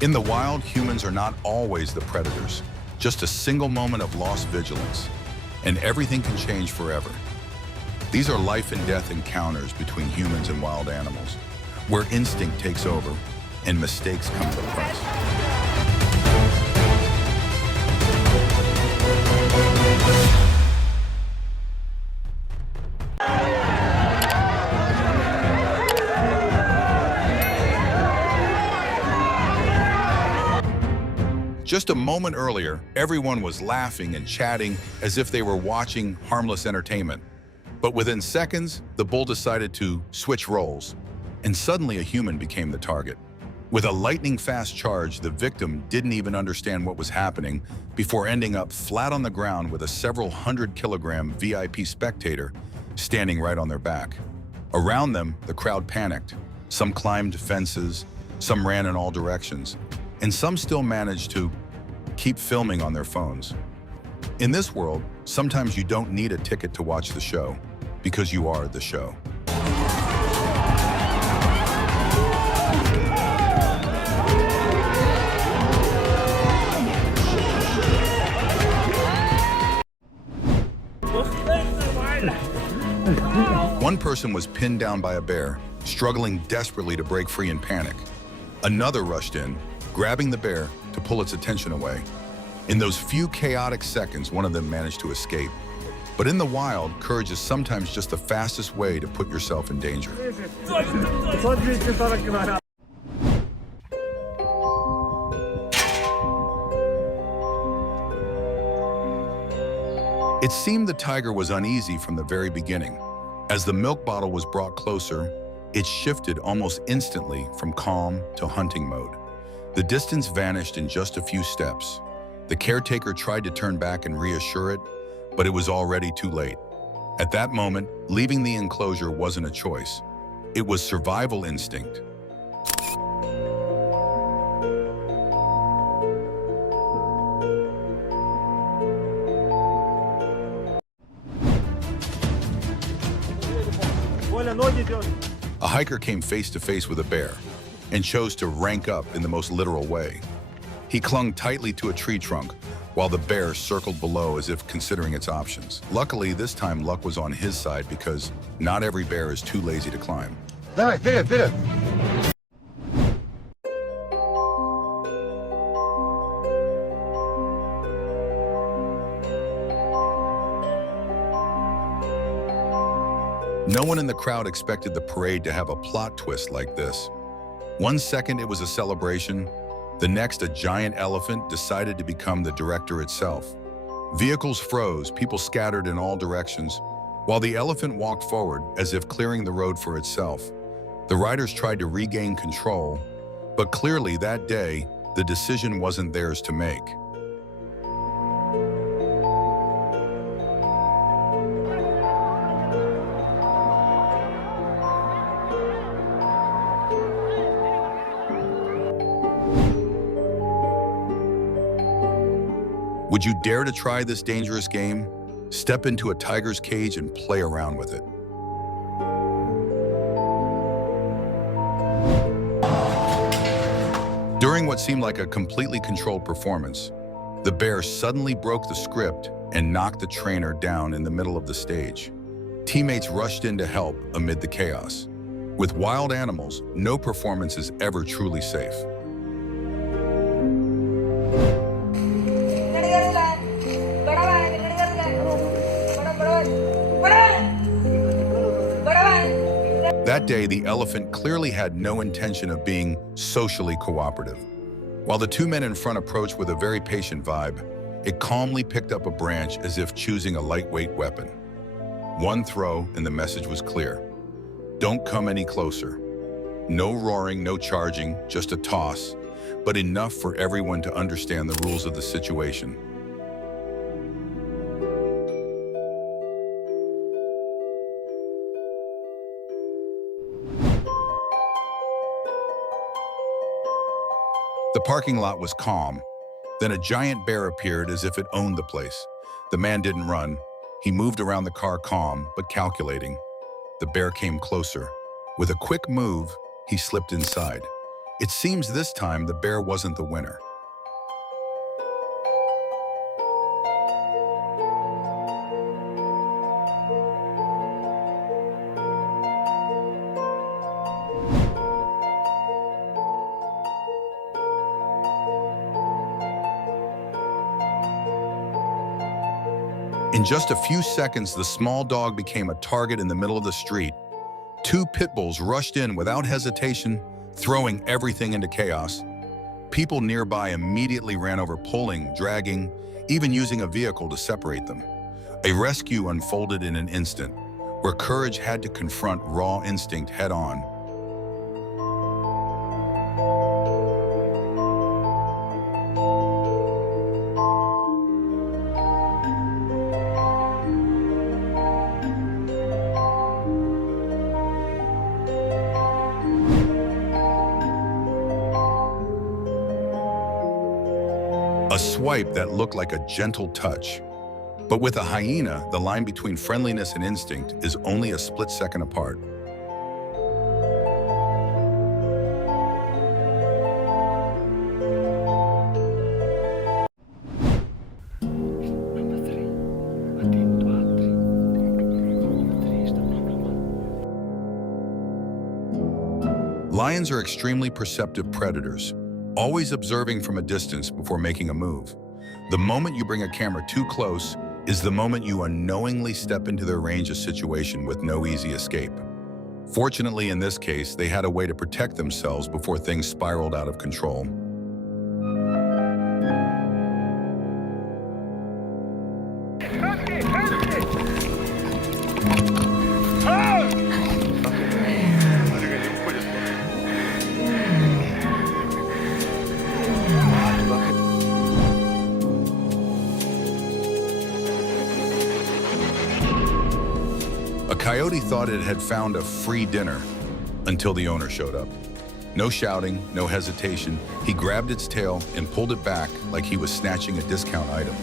In the wild, humans are not always the predators. Just a single moment of lost vigilance, and everything can change forever. These are life and death encounters between humans and wild animals, where instinct takes over and mistakes come with a price. Just a moment earlier, everyone was laughing and chatting as if they were watching harmless entertainment. But within seconds, the bull decided to switch roles, and suddenly a human became the target. With a lightning-fast charge, the victim didn't even understand what was happening before ending up flat on the ground with a several hundred-kilogram VIP spectator standing right on their back. Around them, the crowd panicked. Some climbed fences, some ran in all directions, and some still managed to keep filming on their phones. In this world, sometimes you don't need a ticket to watch the show, because you are the show. One person was pinned down by a bear, struggling desperately to break free in panic. Another rushed in, grabbing the bear to pull its attention away. In those few chaotic seconds, one of them managed to escape. But in the wild, courage is sometimes just the fastest way to put yourself in danger. It seemed the tiger was uneasy from the very beginning. As the milk bottle was brought closer, it shifted almost instantly from calm to hunting mode. The distance vanished in just a few steps. The caretaker tried to turn back and reassure it, but it was already too late. At that moment, leaving the enclosure wasn't a choice. It was survival instinct. A hiker came face to face with a bear and chose to rank up in the most literal way. He clung tightly to a tree trunk while the bear circled below as if considering its options. Luckily, this time luck was on his side because not every bear is too lazy to climb. No one in the crowd expected the parade to have a plot twist like this. One second it was a celebration, the next a giant elephant decided to become the director itself. Vehicles froze, people scattered in all directions, while the elephant walked forward as if clearing the road for itself. The riders tried to regain control, but clearly that day, the decision wasn't theirs to make. Would you dare to try this dangerous game? Step into a tiger's cage and play around with it. During what seemed like a completely controlled performance, the bear suddenly broke the script and knocked the trainer down in the middle of the stage. Teammates rushed in to help amid the chaos. With wild animals, no performance is ever truly safe. That day, the elephant clearly had no intention of being socially cooperative. While the two men in front approached with a very patient vibe, it calmly picked up a branch as if choosing a lightweight weapon. One throw and the message was clear. Don't come any closer. No roaring, no charging, just a toss, but enough for everyone to understand the rules of the situation. The parking lot was calm. Then a giant bear appeared as if it owned the place. The man didn't run. He moved around the car calm, but calculating. The bear came closer. With a quick move, he slipped inside. It seems this time the bear wasn't the winner. In just a few seconds, the small dog became a target in the middle of the street. Two pit bulls rushed in without hesitation, throwing everything into chaos. People nearby immediately ran over, pulling, dragging, even using a vehicle to separate them. A rescue unfolded in an instant, where courage had to confront raw instinct head-on. A swipe that looked like a gentle touch. But with a hyena, the line between friendliness and instinct is only a split second apart. Lions are extremely perceptive predators, always observing from a distance before making a move. The moment you bring a camera too close is the moment you unknowingly step into their range of situation with no easy escape. Fortunately, in this case, they had a way to protect themselves before things spiraled out of control. A coyote thought it had found a free dinner until the owner showed up. No shouting, no hesitation. He grabbed its tail and pulled it back like he was snatching a discount item.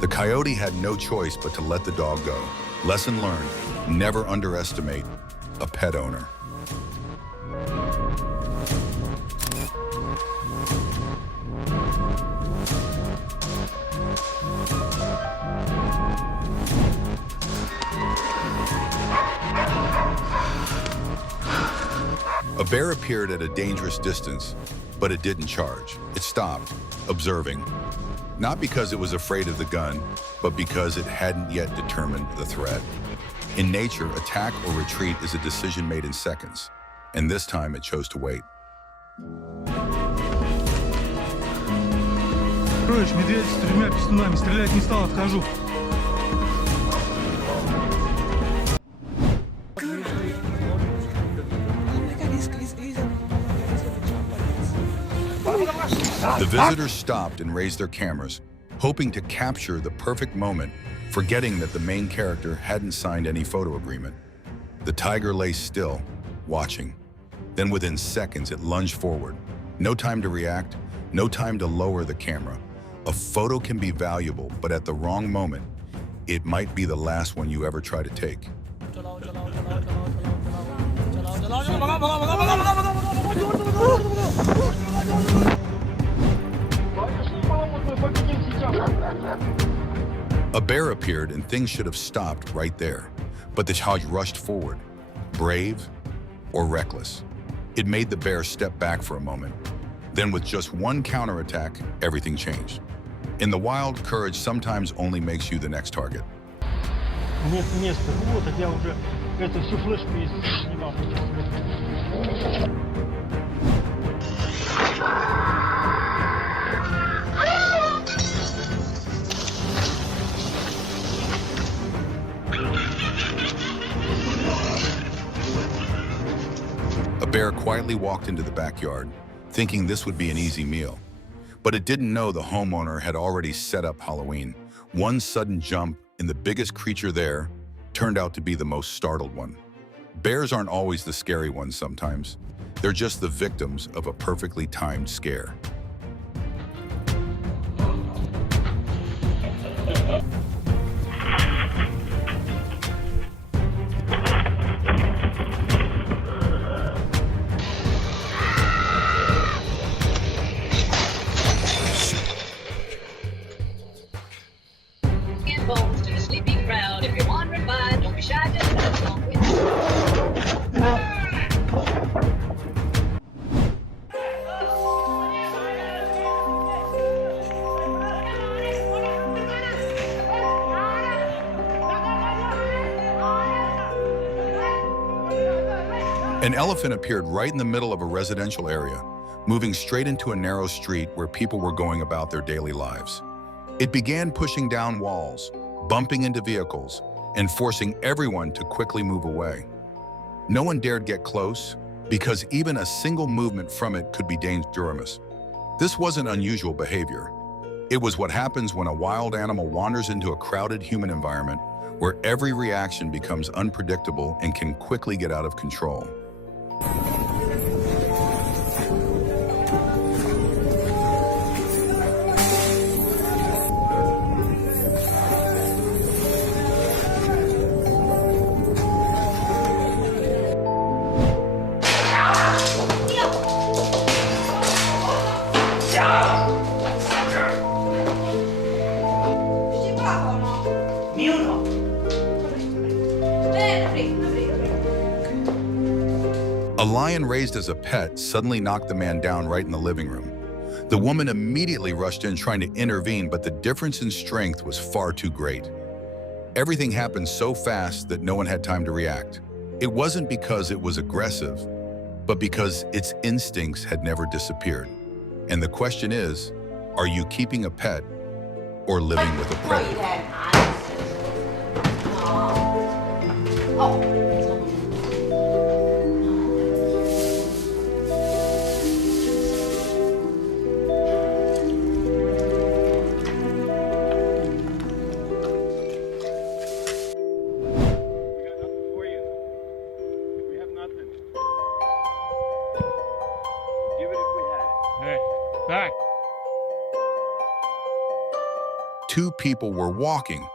The coyote had no choice but to let the dog go. Lesson learned, never underestimate a pet owner. A bear appeared at a dangerous distance, but it didn't charge. It stopped, observing, not because it was afraid of the gun, but because it hadn't yet determined the threat. In nature, attack or retreat is a decision made in seconds, and this time it chose to wait. Медведь с 3 пистонами, стрелять не стал, отхожу. The visitors stopped and raised their cameras, hoping to capture the perfect moment, forgetting that the main character hadn't signed any photo agreement. The tiger lay still, watching. Then within seconds, it lunged forward. No time to react, no time to lower the camera. A photo can be valuable, but at the wrong moment, it might be the last one you ever try to take. A bear appeared and things should have stopped right there, but the Hajj rushed forward, brave or reckless. It made the bear step back for a moment. Then with just one counterattack, everything changed. In the wild, courage sometimes only makes you the next target. Нет места. Вот, так я уже эту всю флешку снимал. A bear quietly walked into the backyard, thinking this would be an easy meal. But it didn't know the homeowner had already set up Halloween. One sudden jump, and the biggest creature there turned out to be the most startled one. Bears aren't always the scary ones sometimes. They're just the victims of a perfectly timed scare. An elephant appeared right in the middle of a residential area, moving straight into a narrow street where people were going about their daily lives. It began pushing down walls, bumping into vehicles, and forcing everyone to quickly move away. No one dared get close, because even a single movement from it could be dangerous. This wasn't unusual behavior. It was what happens when a wild animal wanders into a crowded human environment where every reaction becomes unpredictable and can quickly get out of control. A lion raised as a pet suddenly knocked the man down right in the living room. The woman immediately rushed in trying to intervene, but the difference in strength was far too great. Everything happened so fast that no one had time to react. It wasn't because it was aggressive, but because its instincts had never disappeared. And the question is, are you keeping a pet or living with a predator? Back. Two people were walking,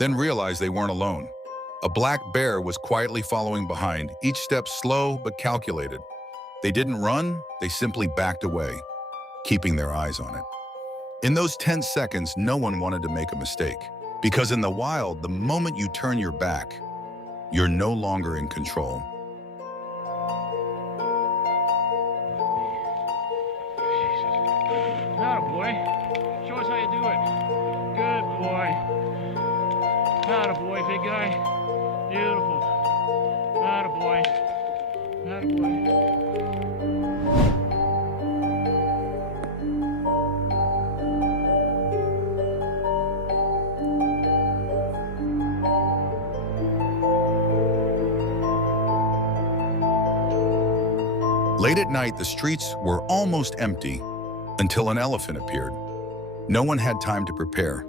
then realized they weren't alone. A black bear was quietly following behind, each step slow but calculated. They didn't run, they simply backed away, keeping their eyes on it. In those 10 seconds, no one wanted to make a mistake, because in the wild, the moment you turn your back, you're no longer in control. Attaboy. Show us how you do it. Good boy. Attaboy, big guy. Beautiful. Attaboy. Attaboy. Late at night, the streets were almost empty until an elephant appeared. No one had time to prepare.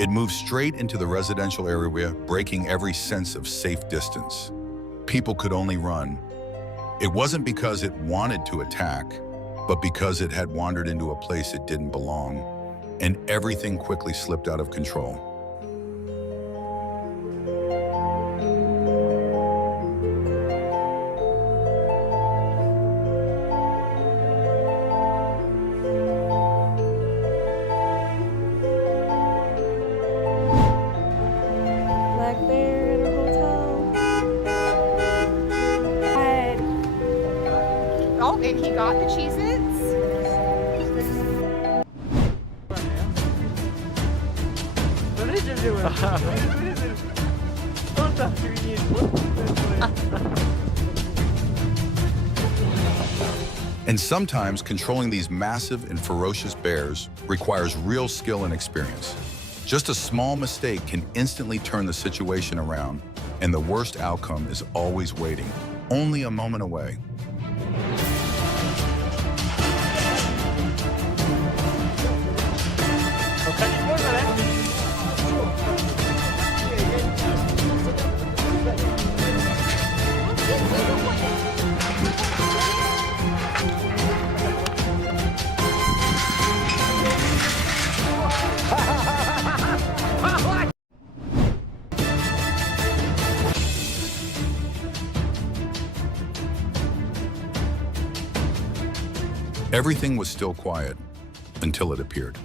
It moved straight into the residential area, breaking every sense of safe distance. People could only run. It wasn't because it wanted to attack, but because it had wandered into a place it didn't belong, and everything quickly slipped out of control. Oh, and he got the Cheez-Its. And sometimes controlling these massive and ferocious bears requires real skill and experience. Just a small mistake can instantly turn the situation around, and the worst outcome is always waiting, only a moment away. Everything was still quiet until it appeared.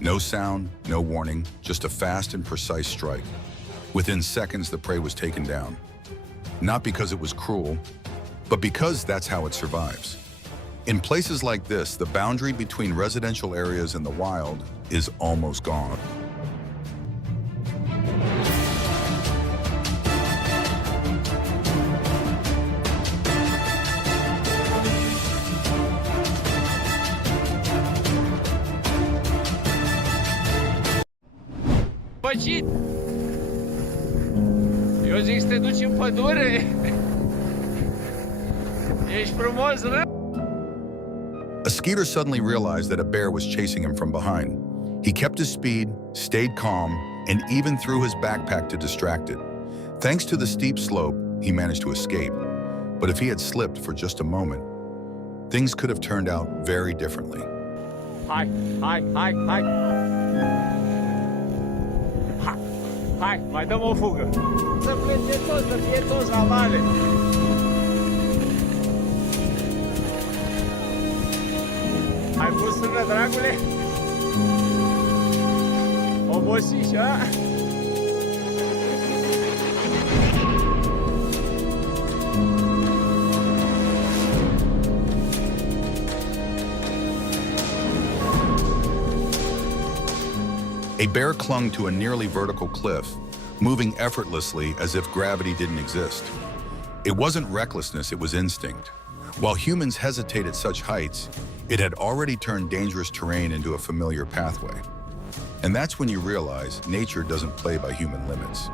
No sound, no warning, just a fast and precise strike. Within seconds, the prey was taken down. Not because it was cruel, but because that's how it survives. In places like this, the boundary between residential areas and the wild is almost gone. strălucit. Eu zic să te duci în pădure. Ești frumos, rău. A skeeter suddenly realized that a bear was chasing him from behind. He kept his speed, stayed calm, and even threw his backpack to distract it. Thanks to the steep slope, he managed to escape. But if he had slipped for just a moment, things could have turned out very differently. Hai. Hai, mai dăm o fugă. Să plece toți, să fie toți la mare. Ai pus frână, dragule? Obosiși, a? A bear clung to a nearly vertical cliff, moving effortlessly as if gravity didn't exist. It wasn't recklessness, it was instinct. While humans hesitate at such heights, it had already turned dangerous terrain into a familiar pathway. And that's when you realize nature doesn't play by human limits.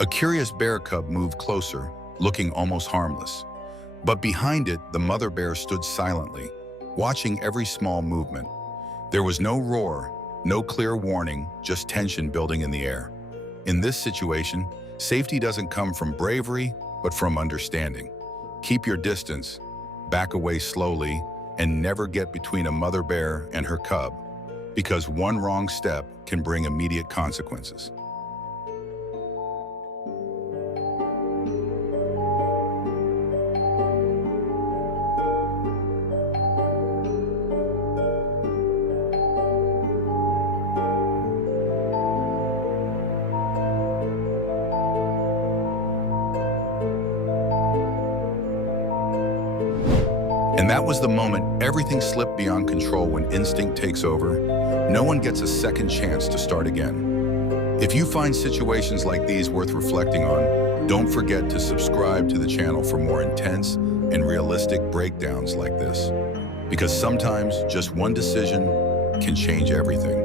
A curious bear cub moved closer, looking almost harmless. But behind it, the mother bear stood silently, watching every small movement. There was no roar, no clear warning, just tension building in the air. In this situation, safety doesn't come from bravery, but from understanding. Keep your distance, back away slowly, and never get between a mother bear and her cub, because one wrong step can bring immediate consequences. And that was the moment everything slipped beyond control. When instinct takes over, no one gets a second chance to start again. If you find situations like these worth reflecting on, don't forget to subscribe to the channel for more intense and realistic breakdowns like this. Because sometimes just one decision can change everything.